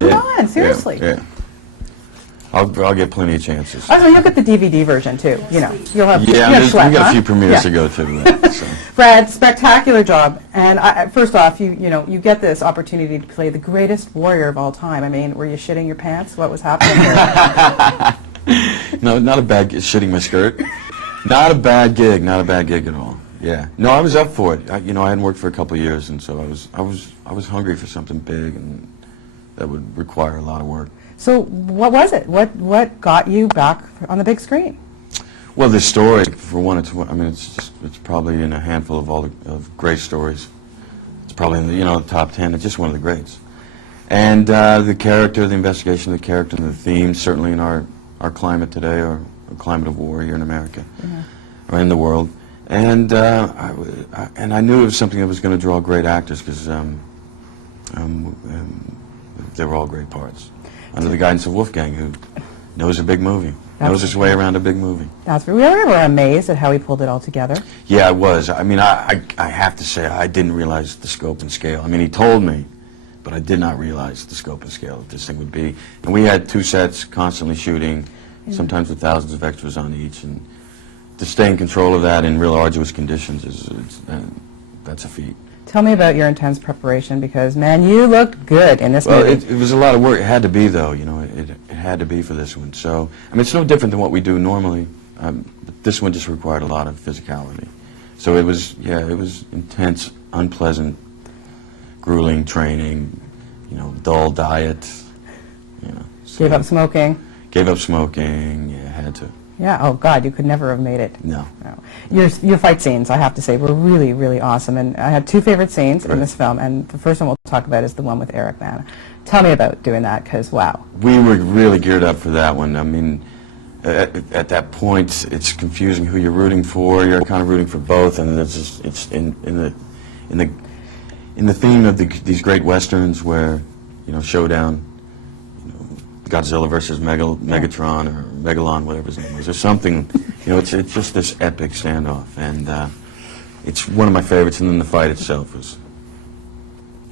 Come on, seriously. Yeah. I'll get plenty of chances. Oh, so you'll get the DVD version too. You know, you'll have. Yeah, you know, we got a few premieres to Yeah. go to. So. Brad, spectacular job. And first off, you you get this opportunity to play the greatest warrior of all time. I mean, were you shitting your pants? What was happening there? No, not a bad gig. Shitting my skirt. Not a bad gig. Not a bad gig at all. Yeah. No, I was up for it. I hadn't worked for a couple of years, and so I was hungry for something big and that would require a lot of work. So what was it? What got you back on the big screen? Well, this story, for one, I mean, it's probably in a handful of great stories. It's probably in the the top 10. It's just one of the greats. And the character, the investigation of the character, and the theme, certainly in our climate today, or climate of war here in America, or in the world. And I knew it was something that was going to draw great actors because they were all great parts. Under the guidance of Wolfgang, who knows a big movie, knows his way around a big movie. That's we were amazed at how he pulled it all together. Yeah, I was. I mean, I have to say, I didn't realize the scope and scale. I mean, he told me, but I did not realize the scope and scale that this thing would be. And we had 2 sets, constantly shooting, sometimes with thousands of extras on each, and to stay in control of that in real arduous conditions that's a feat. Tell me about your intense preparation, because, man, you looked good in this movie. Well, it was a lot of work. It had to be, though. It had to be for this one. So, I mean, it's no different than what we do normally. But this one just required a lot of physicality. So it was intense, unpleasant, grueling training, dull diet. So Gave up smoking. Gave up smoking. Yeah, had to. Yeah, oh God, you could never have made it. No. Your fight scenes, I have to say, were really, really awesome. And I had 2 favorite scenes in this film, and the first one we'll talk about is the one with Eric Bana. Tell me about doing that, because wow. We were really geared up for that one. I mean, at that point, it's confusing who you're rooting for. You're kind of rooting for both, and it's in the theme of these great westerns where, showdown. Godzilla versus Megatron or Megalon, whatever his name was. There's something, it's just this epic standoff, and it's one of my favorites. And then the fight itself was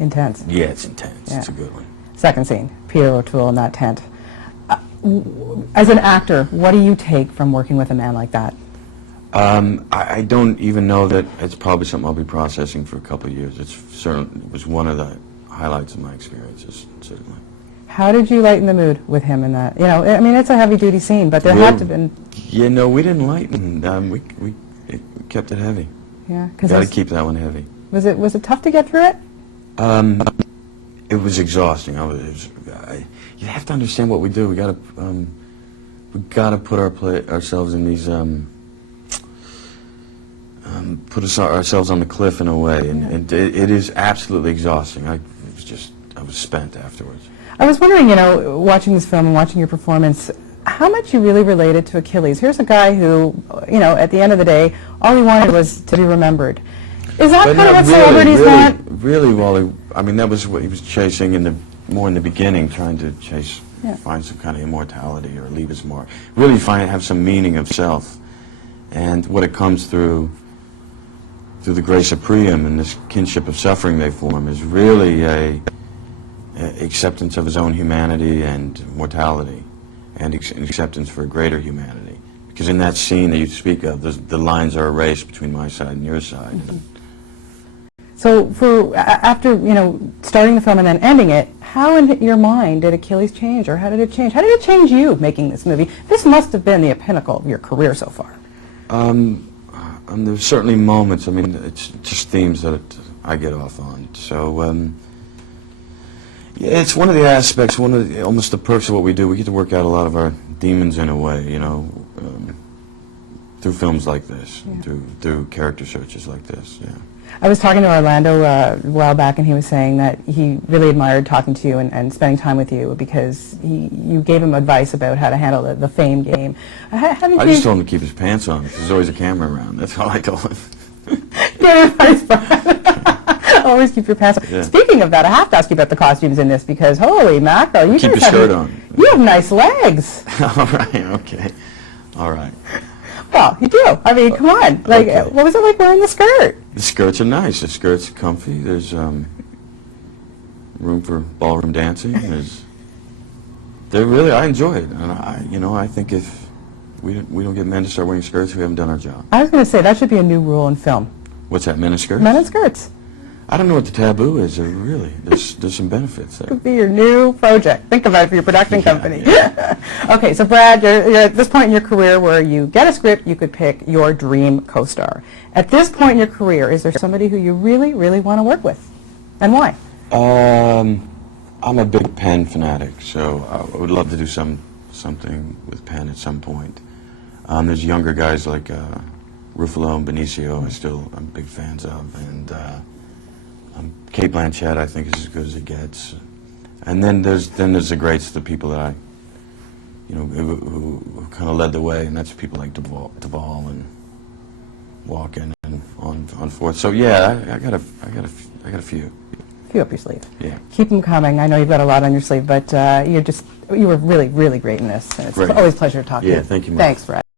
intense. Yeah, it's intense. Yeah. It's a good one. Second scene, Peter O'Toole in that tent. As an actor, what do you take from working with a man like that? I don't even know that. It's probably something I'll be processing for a couple of years. It was one of the highlights of my experiences, certainly. How did you lighten the mood with him in that? I mean, it's a heavy-duty scene, but there had to have been... Yeah, no, we didn't lighten. We kept it heavy. Yeah, because got to keep that one heavy. Was it tough to get through it? It was exhausting. You have to understand what we do. We got to put ourselves in these ourselves on the cliff in a way, and it is absolutely exhausting. I was spent afterwards. I was wondering, watching this film and watching your performance, how much you really related to Achilles. Here's a guy who, at the end of the day, all he wanted was to be remembered. Is that kind of what celebrities want? Really, Wally. I mean, that was what he was chasing more in the beginning, trying to find some kind of immortality or leave his mark. Really have some meaning of self, and what it comes through the grace of Priam and this kinship of suffering they form is really a acceptance of his own humanity and mortality, and acceptance for a greater humanity. Because in that scene that you speak of, the lines are erased between my side and your side. Mm-hmm. So after starting the film and then ending it, how in your mind did Achilles change, or how did it change? How did it change you making this movie? This must have been the pinnacle of your career so far. There's certainly moments. I mean, it's just themes that I get off on. So. Yeah, it's one of the aspects, almost the perks of what we do. We get to work out a lot of our demons in a way, through films like this, through character searches like this. Yeah. I was talking to Orlando a while back, and he was saying that he really admired talking to you and spending time with you because you gave him advice about how to handle the fame game. I just told him to keep his pants on. There's always a camera around. That's all I told him. Give advice, Brian. Always keep your pants on. Yeah. Speaking of that, I have to ask you about the costumes in this because holy mackerel, you keep your shirt on. You have nice legs. All right, okay, all right. Well, you do. I mean, come on. Like, okay. What was it like wearing the skirt? The skirts are nice. The skirt's comfy. There's room for ballroom dancing. There's They're really, I enjoy it, and I think if we don't get men to start wearing skirts, we haven't done our job. I was going to say, that should be a new rule in film. What's that, men in skirts? Men in skirts. I don't know what the taboo is, really. There's some benefits there. Could be your new project. Think about it for your production company. Yeah. Okay, so Brad, you're at this point in your career where you get a script, you could pick your dream co-star. At this point in your career, is there somebody who you really, really want to work with? And why? I'm a big Penn fanatic, so I would love to do something with Penn at some point. There's younger guys like Ruffalo and Benicio I'm big fans of, and Kate Blanchett I think is as good as it gets. And then there's the greats, the people that I, who kind of led the way, and that's people like Duvall and Walken and on forth. So yeah, I got a few. Few up your sleeve. Yeah. Keep them coming. I know you've got a lot on your sleeve, but you were really, really great in this. And it's Great. always a pleasure to talk to you. Yeah, thank you, Mark. Thanks, Brad.